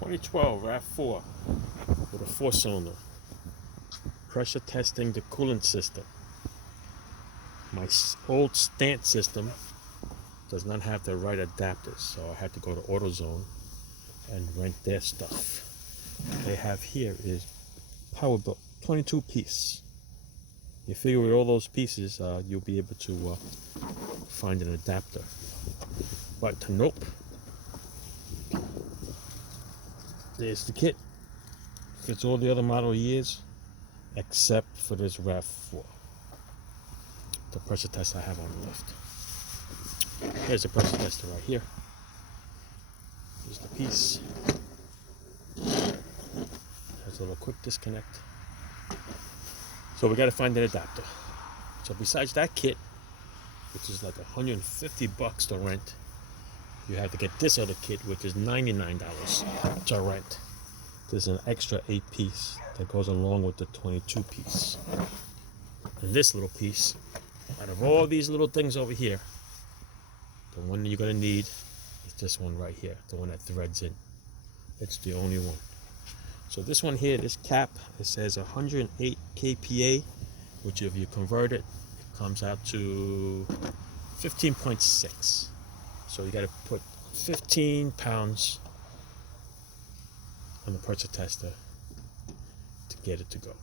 2012 Rav4 with a 4-cylinder. Pressure testing the coolant system. My old Stant system does not have the right adapters, so I had to go to AutoZone and rent their stuff. What they have here is power built 22 piece. You figure with all those pieces, you'll be able to find an adapter. But nope. There's the kit. Fits all the other model years, except for this Rav4. The pressure test I have on the left. Here's the pressure tester right here. Here's the piece. There's a little quick disconnect. So we got to find an adapter. So besides that kit, which is like $150 to rent, you have to get this other kit, which is $99 to rent. There's an extra 8-piece that goes along with the 22-piece. And this little piece, out of all these little things over here, the one that you're going to need is this one right here, the one that threads in. It's the only one. So this one here, this cap, it says 108 kPa, which if you convert it, it comes out to 15.6. So you got to put 15 pounds on the pressure tester to get it to go.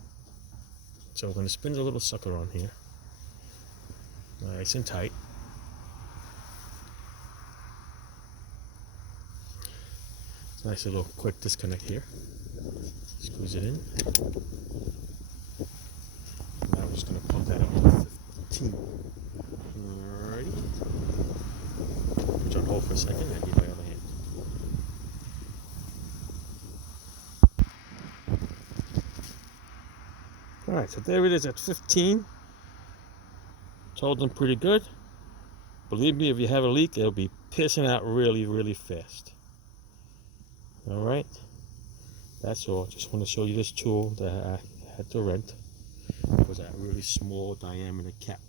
So we're going to spin the little sucker on here, nice and tight. Nice little quick disconnect here. Squeeze it in. Now we're just going to pump that up to 15. Alrighty. Put you on hold for a second. I need my other hand. Alright, so there it is at 15. It's holding pretty good. Believe me, if you have a leak, it'll be pissing out really, really fast. Alright, that's all. Just want to show you this tool that I had to rent. It was a really small diameter cap.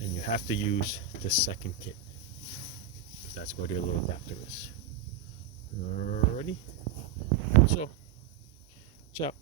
And you have to use the second kit. That's where the little adapter is. Alrighty. So, ciao.